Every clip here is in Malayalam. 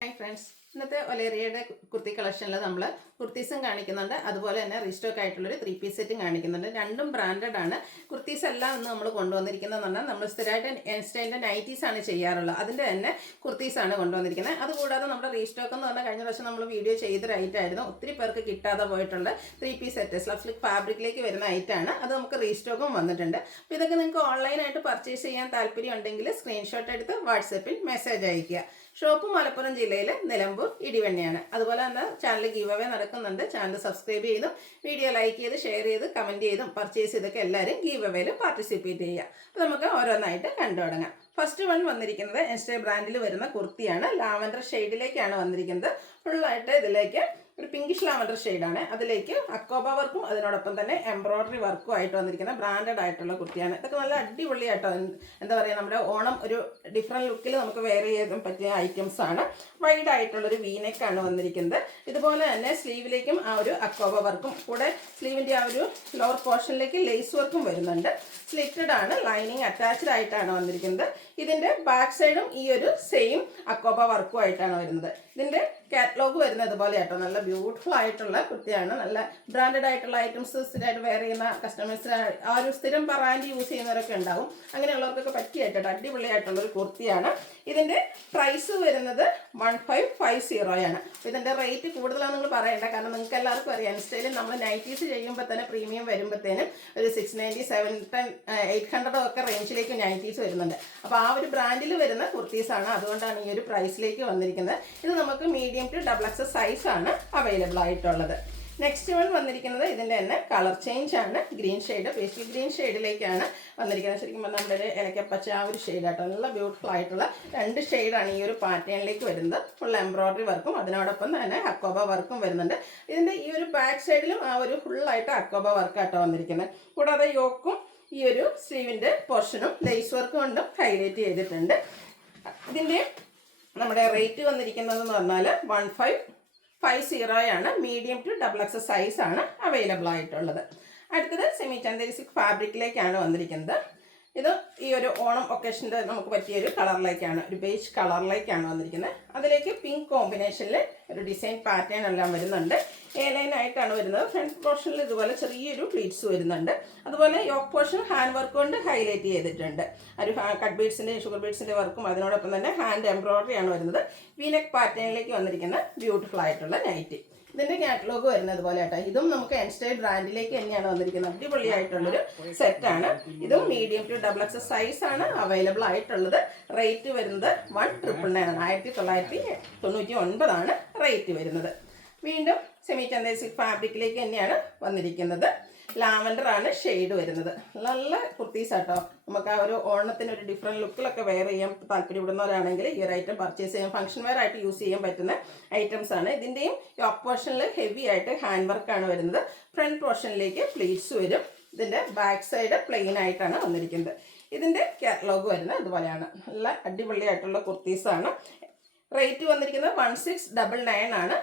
ഹായ് ഫ്രണ്ട്സ്, ഇന്നത്തെ ഒലേറിയയുടെ കുർത്തി കളക്ഷനിൽ നമ്മൾ കുർത്തീസും കാണിക്കുന്നുണ്ട്. അതുപോലെ തന്നെ റീസ്റ്റോക്ക് ആയിട്ടുള്ളൊരു 3 പീസ് സെറ്റും കാണിക്കുന്നുണ്ട്. രണ്ടും ബ്രാൻഡഡ് ആണ്. കുർത്തീസ് എല്ലാം ഒന്ന് നമ്മൾ കൊണ്ടുവന്നിരിക്കുന്നതെന്ന് പറഞ്ഞാൽ നമ്മൾ സ്ഥിരമായിട്ട് എൻസ്റ്റൈൻ്റെ നൈറ്റീസാണ് ചെയ്യാറുള്ളത്. അതിൻ്റെ തന്നെ കുർത്തീസാണ് കൊണ്ടുവന്നിരിക്കുന്നത്. അതുകൂടാതെ നമ്മുടെ റീസ്റ്റോക്ക് എന്ന് പറഞ്ഞാൽ കഴിഞ്ഞ പ്രാവശ്യം നമ്മൾ വീഡിയോ ചെയ്തൊരു ഐറ്റമായിരുന്നു. ഒത്തിരി പേർക്ക് കിട്ടാതെ പോയിട്ടുള്ള 3 പീസ് സെറ്റ് സ്ലഫ് ഫാബ്രിക്കിലേക്ക് വരുന്ന ഐറ്റമാണ്. അത് നമുക്ക് റീസ്റ്റോക്കും വന്നിട്ടുണ്ട്. അപ്പോൾ ഇതൊക്കെ നിങ്ങൾക്ക് ഓൺലൈനായിട്ട് പർച്ചേസ് ചെയ്യാൻ താല്പര്യം ഉണ്ടെങ്കിൽ സ്ക്രീൻഷോട്ട് എടുത്ത് വാട്സപ്പിൽ മെസ്സേജ് അയയ്ക്കുക. ഷോപ്പ് മലപ്പുറം ജില്ലയിൽ നിലമ്പൂർ ഇടിവണ്ണയാണ്. അതുപോലെ തന്നെ ചാനൽ ഗീവ് അവേ നടക്കുന്നുണ്ട്. ചാനൽ സബ്സ്ക്രൈബ് ചെയ്തും വീഡിയോ ലൈക്ക് ചെയ്ത് ഷെയർ ചെയ്ത് കമൻറ്റ് ചെയ്തും പർച്ചേസ് ചെയ്തൊക്കെ എല്ലാവരും ഗീവ് അവേയിൽ പാർട്ടിസിപ്പേറ്റ് ചെയ്യുക. അപ്പോൾ നമുക്ക് ഓരോന്നായിട്ട് കണ്ടു തുടങ്ങാം. ഫസ്റ്റ് വൺ വന്നിരിക്കുന്നത് എൻസ്റ്റേ ബ്രാൻഡിൽ വരുന്ന കുർത്തിയാണ്. ലാവൻഡർ ഷെയ്ഡിലേക്കാണ് വന്നിരിക്കുന്നത്. ഫുള്ളായിട്ട് ഇതിലേക്ക് ഒരു പിങ്കിഷ് ലാവൻഡർ ഷെയ്ഡാണ്. അതിലേക്ക് അക്കോബ വർക്കും അതിനോടൊപ്പം തന്നെ എംബ്രോയ്ഡറി വർക്കും ആയിട്ട് വന്നിരിക്കുന്ന ബ്രാൻഡഡ് ആയിട്ടുള്ള കുർത്തിയാണ്. ഇതൊക്കെ നല്ല അടിപൊളിയായിട്ടോ, എന്താ പറയുക, നമ്മുടെ ഓണം ഒരു ഡിഫറെൻറ്റ് ലുക്കിൽ നമുക്ക് വെയർ ചെയ്യാൻ പറ്റിയ ഐറ്റംസ് ആണ്. വൈഡ് ആയിട്ടുള്ളൊരു വീനെക്കാണ് വന്നിരിക്കുന്നത്. ഇതുപോലെ തന്നെ സ്ലീവിലേക്കും ആ ഒരു അക്കോബ വർക്കും കൂടെ സ്ലീവിൻ്റെ ആ ഒരു ലോവർ പോർഷനിലേക്ക് ലേസ് വർക്കും വരുന്നുണ്ട്. സ്ലിറ്റഡ് ആണ്, ലൈനിങ് അറ്റാച്ച്ഡ് ആയിട്ടാണ് വന്നിരിക്കുന്നത്. ഇതിൻ്റെ ബാക്ക് സൈഡും ഈ ഒരു സെയിം അക്കോബ വർക്കും ആയിട്ടാണ് വരുന്നത്. ഇതിൻ്റെ കാറ്റലോഗ് വരുന്നത് ഇതുപോലെ ആയിട്ടോ, നല്ല ബ്യൂട്ടിഫുൾ ആയിട്ടുള്ള കുർത്തിയാണ്. നല്ല ബ്രാൻഡഡ് ആയിട്ടുള്ള ഐറ്റംസ് സ്ഥിരമായിട്ട് വെയർ ചെയ്യുന്ന കസ്റ്റമേഴ്സിന് ആ ഒരു സ്ഥിരം ബ്രാൻഡ് യൂസ് ചെയ്യുന്നവരൊക്കെ ഉണ്ടാവും. അങ്ങനെയുള്ളവർക്കൊക്കെ പറ്റിയായിട്ടോ അടിപൊളിയായിട്ടുള്ളൊരു കുർത്തിയാണ്. ഇതിൻ്റെ പ്രൈസ് വരുന്നത് 1550 ആണ്. ഇതിൻ്റെ റേറ്റ് കൂടുതലാണ് നിങ്ങൾ പറയേണ്ട, കാരണം നിങ്ങൾക്ക് എല്ലാവർക്കും അറിയാം ഇൻസ്റ്റയിൽ നമ്മൾ നൈറ്റീസ് ചെയ്യുമ്പോൾ തന്നെ പ്രീമിയം വരുമ്പോഴത്തേനും ഒരു 690, 710, 800 ഒക്കെ റേഞ്ചിലേക്ക് നൈറ്റീസ് വരുന്നുണ്ട്. അപ്പോൾ ആ ഒരു ബ്രാൻഡിൽ വരുന്ന കുർത്തീസാണ്. അതുകൊണ്ടാണ് ഈ ഒരു പ്രൈസിലേക്ക് വന്നിരിക്കുന്നത്. ഇത് നമുക്ക് മീഡിയം ടു XXL സൈസാണ് അവൈലബിൾ ആയിട്ടുള്ളത്. നെക്സ്റ്റ് വൺ വന്നിരിക്കുന്നത് ഇതിൻ്റെ തന്നെ കളർ ചേഞ്ച് ആണ്. ഗ്രീൻ ഷെയ്ഡ്, പേസ്റ്റൽ ഗ്രീൻ ഷെയ്ഡിലേക്കാണ് വന്നിരിക്കുന്നത്. ശരിക്കും പറഞ്ഞാൽ നമ്മുടെ ഒരു ഇലക്കപ്പച്ച ആ ഒരു ഷെയ്ഡാട്ടോ, നല്ല ബ്യൂട്ടിഫുൾ ആയിട്ടുള്ള 2 ഷെയ്ഡാണ് ഈ ഒരു പാറ്റേണിലേക്ക് വരുന്നത്. ഫുൾ എംബ്രോയ്ഡറി വർക്കും അതിനോടൊപ്പം തന്നെ അക്കോബ വർക്കും വരുന്നുണ്ട്. ഇതിൻ്റെ ഈ ഒരു ബാക്ക് സൈഡിലും ആ ഒരു ഫുള്ളായിട്ട് അക്കോബ വർക്കാട്ടോ വന്നിരിക്കുന്നത്. കൂടാതെ യോക്കും ഈ ഒരു സ്ലീവിൻ്റെ പോർഷനും ലേസ് വർക്ക് കൊണ്ടും ഹൈലൈറ്റ് ചെയ്തിട്ടുണ്ട്. ഇതിൻ്റെ നമ്മുടെ റേറ്റ് വന്നിരിക്കുന്നതെന്ന് പറഞ്ഞാൽ 1550 ആണ്. മീഡിയം ടു XXL സൈസാണ് അവൈലബിൾ ആയിട്ടുള്ളത്. അടുത്തത് സെമി ചന്ദേരി സിൽക്ക് ഫാബ്രിക്കിലേക്കാണ് വന്നിരിക്കുന്നത്. ഇത് ഈ ഒരു ഓണം ഒക്കേഷൻ്റെ നമുക്ക് പറ്റിയൊരു കളറിലേക്കാണ്, ഒരു ബേജ് കളറിലേക്കാണ് വന്നിരിക്കുന്നത്. അതിലേക്ക് പിങ്ക് കോമ്പിനേഷനിൽ ഒരു ഡിസൈൻ പാറ്റേൺ എല്ലാം വരുന്നുണ്ട്. ലൈനായിട്ടാണ് വരുന്നത്. ഫ്രണ്ട് പോർഷനിൽ ഇതുപോലെ ചെറിയൊരു പ്ലീറ്റ്സ് വരുന്നുണ്ട്. അതുപോലെ യോക്ക് പോർഷൻ ഹാൻഡ് വർക്ക് കൊണ്ട് ഹൈലൈറ്റ് ചെയ്തിട്ടുണ്ട്. ഒരു കട്ട് ബീഡ്സിൻ്റെ, ഷുഗർ ബീഡ്സിൻ്റെ വർക്കും അതിനോടൊപ്പം തന്നെ ഹാൻഡ് എംബ്രോയ്ഡറി ആണ് വരുന്നത്. വീനെക്ക് പാറ്റേണിലേക്ക് വന്നിരിക്കുന്ന ബ്യൂട്ടിഫുൾ ആയിട്ടുള്ള നൈറ്റി. ഇതിൻ്റെ കാറ്റലോഗ് വരുന്നത് പോലെ കേട്ടോ. ഇതും നമുക്ക് എൻസ്റ്റൈൽ ബ്രാൻഡിലേക്ക് തന്നെയാണ് വന്നിരിക്കുന്നത്. അടിപൊളിയായിട്ടുള്ളൊരു സെറ്റാണ്. ഇതും മീഡിയം ടു XXL സൈസാണ് അവൈലബിൾ ആയിട്ടുള്ളത്. റേറ്റ് വരുന്നത് 1999 ആണ്. 1999 റേറ്റ് വരുന്നത്. വീണ്ടും സെമി ചന്ദേരി സിൽക്ക് ഫാബ്രിക്കിലേക്ക് തന്നെയാണ് വന്നിരിക്കുന്നത്. ലാവൻഡർ ആണ് ഷെയ്ഡ് വരുന്നത്. നല്ല കുർത്തീസ് ആട്ടോ. നമുക്ക് ആ ഒരു ഓണത്തിന് ഒരു ഡിഫറെൻറ്റ് ലുക്കിലൊക്കെ വെയർ ചെയ്യാൻ താല്പര്യപ്പെടുന്നവരാണെങ്കിൽ ഈ ഒരു ഐറ്റം പർച്ചേസ് ചെയ്യാൻ, ഫംഗ്ഷൻ വെയർ ആയിട്ട് യൂസ് ചെയ്യാൻ പറ്റുന്ന ഐറ്റംസ് ആണ്. ഇതിൻ്റെയും യോക്ക് പോർഷനിൽ ഹെവി ആയിട്ട് ഹാൻഡ് വർക്കാണ് വരുന്നത്. ഫ്രണ്ട് പോർഷനിലേക്ക് പ്ലീറ്റ്സ് വരും. ഇതിൻ്റെ ബാക്ക് സൈഡ് പ്ലെയിൻ ആയിട്ടാണ് വന്നിരിക്കുന്നത്. ഇതിൻ്റെ കാറ്റലോഗ് വരുന്നത് ഇതുപോലെയാണ്. നല്ല അടിപൊളിയായിട്ടുള്ള കുർത്തീസാണ്. റേറ്റ് വന്നിരിക്കുന്നത് 1699 ആണ്.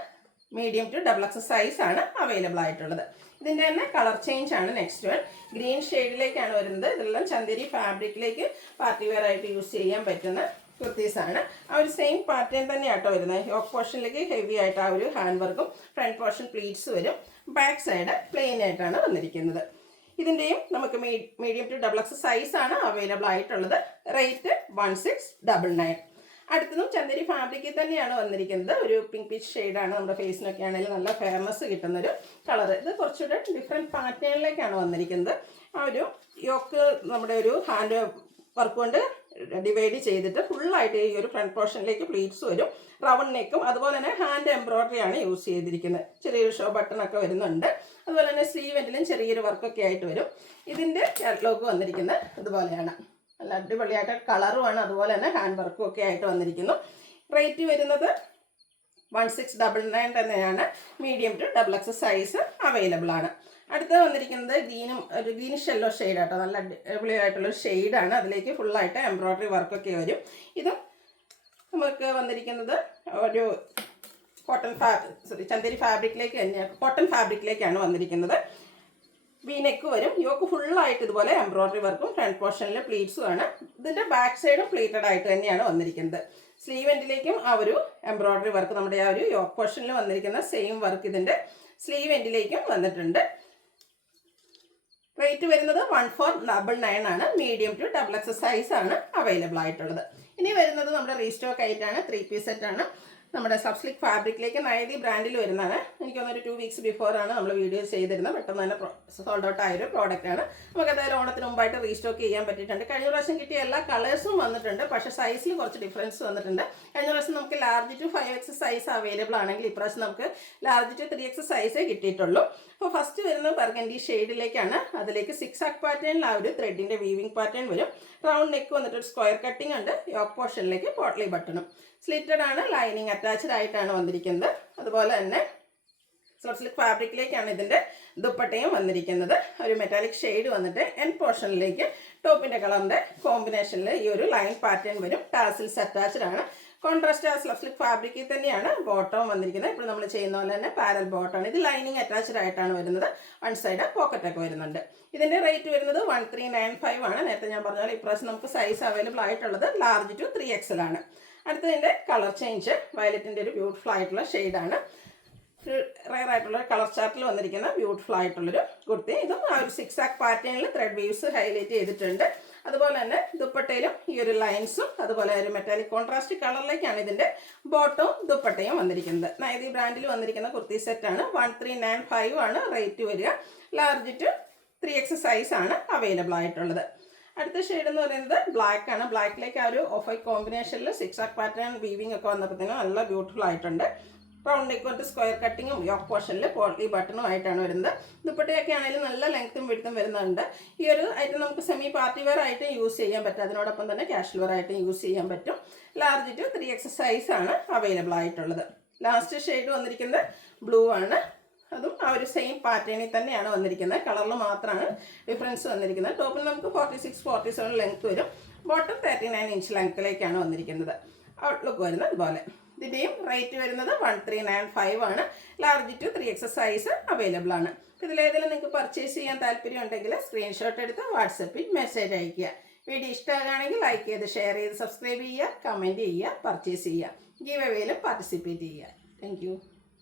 മീഡിയം ടു XXL സൈസാണ് അവൈലബിൾ ആയിട്ടുള്ളത്. ഇതിൻ്റെ തന്നെ കളർ ചേഞ്ച് ആണ് നെക്സ്റ്റ് വൺ. ഗ്രീൻ ഷെയ്ഡിലേക്കാണ് വരുന്നത്. ഇതെല്ലാം ചന്ദേരി ഫാബ്രിക്കിലേക്ക് പാർട്ടി വെയർ ആയിട്ട് യൂസ് ചെയ്യാൻ പറ്റുന്ന കുർത്തീസാണ്. ആ ഒരു സെയിം പാറ്റേൺ തന്നെയാട്ടോ വരുന്നത്. യോക്ക് പോർഷനിലേക്ക് ഹെവി ആയിട്ട് ആ ഒരു ഹാൻഡ് വർക്കും ഫ്രണ്ട് പോർഷൻ പ്ലീറ്റ്സ് വരും. ബാക്ക് സൈഡ് പ്ലെയിൻ ആയിട്ടാണ് വന്നിരിക്കുന്നത്. ഇതിൻ്റെയും നമുക്ക് മീഡിയം ടു XXL സൈസാണ് അവൈലബിൾ ആയിട്ടുള്ളത്. റേറ്റ് 1699. അടുത്തതും ചന്ദേരി ഫാബ്രിക്കിൽ തന്നെയാണ് വന്നിരിക്കുന്നത്. ഒരു പിങ്ക് പീച്ച് ഷെയ്ഡാണ്. നമ്മുടെ ഫേസിനൊക്കെ ആണെങ്കിൽ നല്ല ഫെയർനെസ് കിട്ടുന്നൊരു കളറ്. ഇത് കുറച്ചുകൂടെ ഡിഫറെൻറ്റ് പാറ്റേണിലേക്കാണ് വന്നിരിക്കുന്നത്. ആ ഒരു യോക്ക് നമ്മുടെ ഒരു ഹാൻഡ് വർക്ക് കൊണ്ട് ഡിവൈഡ് ചെയ്തിട്ട് ഫുള്ളായിട്ട് ഈ ഒരു ഫ്രണ്ട് പോർഷനിലേക്ക് പ്ലീറ്റ്സ് വരും. റൗണ്ട് നെക്കും അതുപോലെ തന്നെ ഹാൻഡ് എംബ്രോയ്ഡറി ആണ് യൂസ് ചെയ്തിരിക്കുന്നത്. ചെറിയൊരു ഷോ ബട്ടണൊക്കെ വരുന്നുണ്ട്. അതുപോലെ തന്നെ സ്ലീവെൻറ്റിലും ചെറിയൊരു വർക്കൊക്കെ ആയിട്ട് വരും. ഇതിൻ്റെ കാറ്റലോഗ് വന്നിരിക്കുന്നത് ഇതുപോലെയാണ്. നല്ല അടിപൊളിയായിട്ട് കളറുമാണ്. അതുപോലെ തന്നെ ഹാൻഡ് വർക്കും ഒക്കെ ആയിട്ട് വന്നിരിക്കുന്നു. റേറ്റ് വരുന്നത് 1699 തന്നെയാണ്. Medium to XXL size available ആണ്. അടുത്തത് വന്നിരിക്കുന്നത് ഒരു ഗ്രീനിഷ് യെല്ലോ ഷെയ്ഡാട്ടോ. നല്ല അടിപൊളിയായിട്ടുള്ളൊരു ഷെയ്ഡാണ്. അതിലേക്ക് ഫുള്ളായിട്ട് എംബ്രോയ്ഡറി വർക്കൊക്കെ വരും. ഇതും നമുക്ക് വന്നിരിക്കുന്നത് ഒരു ചന്ദേരി ഫാബ്രിക്കിലേക്ക് തന്നെയാണ്, കോട്ടൺ ഫാബ്രിക്കിലേക്കാണ് വന്നിരിക്കുന്നത്. വീനെക്ക് വരും. യോക്ക് ഫുള്ളായിട്ട് ഇതുപോലെ എംബ്രോയ്ഡറി വർക്കും ഫ്രണ്ട് പോർഷനിൽ പ്ലീറ്റ്സും ആണ്. ഇതിൻ്റെ ബാക്ക് സൈഡും പ്ലീറ്റഡ് ആയിട്ട് തന്നെയാണ് വന്നിരിക്കുന്നത്. സ്ലീവ് എൻഡിലേക്കും ആ ഒരു എംബ്രോയ്ഡറി വർക്ക് നമ്മുടെ ആ ഒരു യോക്ക് പോർഷനിൽ വന്നിരിക്കുന്ന സെയിം വർക്ക് ഇതിൻ്റെ സ്ലീവ് എൻഡിലേക്കും വന്നിട്ടുണ്ട്. റേറ്റ് വരുന്നത് 1499 ആണ്. മീഡിയം ടു XXL സൈസ് ആണ് അവൈലബിൾ ആയിട്ടുള്ളത്. ഇനി വരുന്നത് നമ്മുടെ റീസ്റ്റോക്ക് ആയിട്ടാണ്, 3 പീസ് സെറ്റ് ആണ്. നമ്മുടെ സബ്സ്ലിക് ഫാബ്രിക്കിലേക്ക് നൈതി ബ്രാൻഡിൽ വരുന്നതാണ്. എനിക്ക് തോന്നുന്നു 2 വീക്സ് ബിഫോർ ആണ് നമ്മൾ വീഡിയോ ചെയ്തിരുന്നത്. പെട്ടെന്ന് തന്നെ സോൾഡ് ഔട്ട് ആയൊരു പ്രോഡക്റ്റ് ആണ്. നമുക്ക് എന്തായാലും ഓണത്തിന് മുമ്പായിട്ട് റീസ്റ്റോക്ക് ചെയ്യാൻ പറ്റിയിട്ടുണ്ട്. കഴിഞ്ഞ പ്രാവശ്യം കിട്ടിയ എല്ലാ കളേഴ്സും വന്നിട്ടുണ്ട്, പക്ഷേ സൈസിൽ കുറച്ച് ഡിഫറൻസ് വന്നിട്ടുണ്ട്. കഴിഞ്ഞ പ്രാവശ്യം നമുക്ക് large to 5X size available ആണെങ്കിൽ ഇപ്രാവശ്യം നമുക്ക് ലാർജ് ടു 3X സൈസേ കിട്ടിയിട്ടുള്ളൂ. അപ്പോൾ ഫസ്റ്റ് വരുന്നത് ബർഗൻഡി ഷെയ്ഡിലേക്കാണ്. അതിലേക്ക് 6 ആക്ക് പാറ്റേണിൽ ആ ഒരു ത്രെഡിൻ്റെ വീവിംഗ് പാറ്റേൺ വരും. റൗണ്ട് നെക്ക് വന്നിട്ട് ഒരു സ്ക്വയർ കട്ടിംഗ് ഉണ്ട്. യോക്ക് പോർഷനിലേക്ക് പോട്ട്ലി ബട്ടണും സ്ലിറ്റഡ് ആണ്. ലൈനിങ് അറ്റാച്ച്ഡ് ആയിട്ടാണ് വന്നിരിക്കുന്നത്. അതുപോലെ തന്നെ സബ്സ്ലിക് ഫാബ്രിക്കിലേക്കാണ് ഇതിൻ്റെ ദുപ്പട്ടയും വന്നിരിക്കുന്നത്. ഒരു മെറ്റാലിക് ഷെയ്ഡ് വന്നിട്ട് എൻഡ് പോർഷനിലേക്ക് ടോപ്പിൻ്റെ കളറിൻ്റെ കോമ്പിനേഷനിൽ ഈ ഒരു ലൈൻ പാറ്റേൺ വരും. ടാസിൽസ് അറ്റാച്ച്ഡ് ആണ്. കോൺട്രാസ്റ്റ് ആ സബ്സ്ലിക് ഫാബ്രിക്കിൽ തന്നെയാണ് ബോട്ടം വന്നിരിക്കുന്നത്. ഇപ്പോൾ നമ്മൾ ചെയ്യുന്ന പോലെ തന്നെ പാരൽ ബോട്ടമാണ്. ഇത് ലൈനിങ് അറ്റാച്ച്ഡ് ആയിട്ടാണ് വരുന്നത്. വൺ സൈഡ് പോക്കറ്റൊക്കെ വരുന്നുണ്ട്. ഇതിൻ്റെ റേറ്റ് വരുന്നത് 1395 ആണ്. നേരത്തെ ഞാൻ പറഞ്ഞ പോലെ ഇപ്രാവശ്യം നമുക്ക് സൈസ് അവൈലബിൾ ആയിട്ടുള്ളത് ലാർജ് ടു 3XL ആണ്. അടുത്തതിൻ്റെ കളർ ചേഞ്ച് വയലറ്റിൻ്റെ ഒരു ബ്യൂട്ടിഫുൾ ആയിട്ടുള്ള ഷെയ്ഡാണ്. റയർ ആയിട്ടുള്ള കളർ ചാർട്ടിൽ വന്നിരിക്കുന്ന ബ്യൂട്ടിഫുൾ ആയിട്ടുള്ളൊരു കുർത്തി. ഇതും ആ ഒരു 6 ആക്ക് പാറ്റേണിൽ ത്രെഡ് വീവ്സ് ഹൈലൈറ്റ് ചെയ്തിട്ടുണ്ട്. അതുപോലെ തന്നെ ദുപ്പട്ടയിലും ഈ ഒരു ലൈൻസും അതുപോലെ ഒരു മെറ്റാലിക് കോൺട്രാസ്റ്റ് കളറിലേക്കാണ് ഇതിൻ്റെ ബോട്ടവും ദുപ്പട്ടയും വന്നിരിക്കുന്നത്. നൈതി ബ്രാൻഡിൽ വന്നിരിക്കുന്ന കുർത്തി സെറ്റാണ്. 1395 ആണ് റേറ്റ് വരിക. ലാർജ് ടു 3X സൈസ് ആണ് അവൈലബിൾ ആയിട്ടുള്ളത്. അടുത്ത ഷെയ്ഡ് എന്ന് പറയുന്നത് ബ്ലാക്ക് ആണ്. ബ്ലാക്കിലേക്ക് ആ ഒരു ഓഫ് വൈറ്റ് കോമ്പിനേഷനിൽ 6 ആക്ക് പാറ്റേൺ വീവിംഗ് ഒക്കെ വന്നപ്പോഴത്തേനും നല്ല ബ്യൂട്ടിഫുൾ ആയിട്ടുണ്ട്. റൗണ്ട് നെക്ക് വന്നിട്ട് സ്ക്വയർ കട്ടിങ്ങും യോക്ക് പോർഷനിൽ പോട്ട്ലി ബട്ടണും ആയിട്ടാണ് വരുന്നത്. ദുപ്പട്ടയൊക്കെ ആണെങ്കിലും നല്ല ലെങ്ത്തും വിടുത്തും വരുന്നുണ്ട്. ഈ ഒരു ഐറ്റം നമുക്ക് സെമി പാർട്ടി വെയർ ആയിട്ട് യൂസ് ചെയ്യാൻ പറ്റും. അതിനോടൊപ്പം തന്നെ കാഷ്വൽ വെയർ ആയിട്ട് യൂസ് ചെയ്യാൻ പറ്റും. ലാർജ് ടു 3X സൈസ് ആണ് അവൈലബിൾ ആയിട്ടുള്ളത്. ലാസ്റ്റ് ഷെയ്ഡ് വന്നിരിക്കുന്നത് ബ്ലൂ ആണ്. അതും ആ ഒരു സെയിം പാറ്റേണിൽ തന്നെയാണ് വന്നിരിക്കുന്നത്. കളറിൽ മാത്രമാണ് ഡിഫറൻസ് വന്നിരിക്കുന്നത്. ടോപ്പിൽ നമുക്ക് 46-47 ലെങ്ത് വരും. ബോട്ടം 39 ഇഞ്ച് ലെങ്ത്തിലേക്കാണ് വന്നിരിക്കുന്നത്. ഔട്ട്ലുക്ക് വരുന്നത് ഇതുപോലെ. ഇതിൻ്റെയും റേറ്റ് വരുന്നത് 1395 ആണ്. Large to 3X size available ആണ്. ഇതിലേതെങ്കിലും നിങ്ങൾക്ക് പർച്ചേസ് ചെയ്യാൻ താല്പര്യം ഉണ്ടെങ്കിൽ സ്ക്രീൻഷോട്ട് എടുത്ത് വാട്സപ്പിൽ മെസ്സേജ് അയയ്ക്കുക. വീഡിയോ ഇഷ്ടമാകുകയാണെങ്കിൽ ലൈക്ക് ചെയ്ത് ഷെയർ ചെയ്ത് സബ്സ്ക്രൈബ് ചെയ്യുക, കമൻറ്റ് ചെയ്യുക, പർച്ചേസ് ചെയ്യുക. ഗീവ് അവേയിലും പാർട്ടിസിപ്പേറ്റ് ചെയ്യുക. Thank you.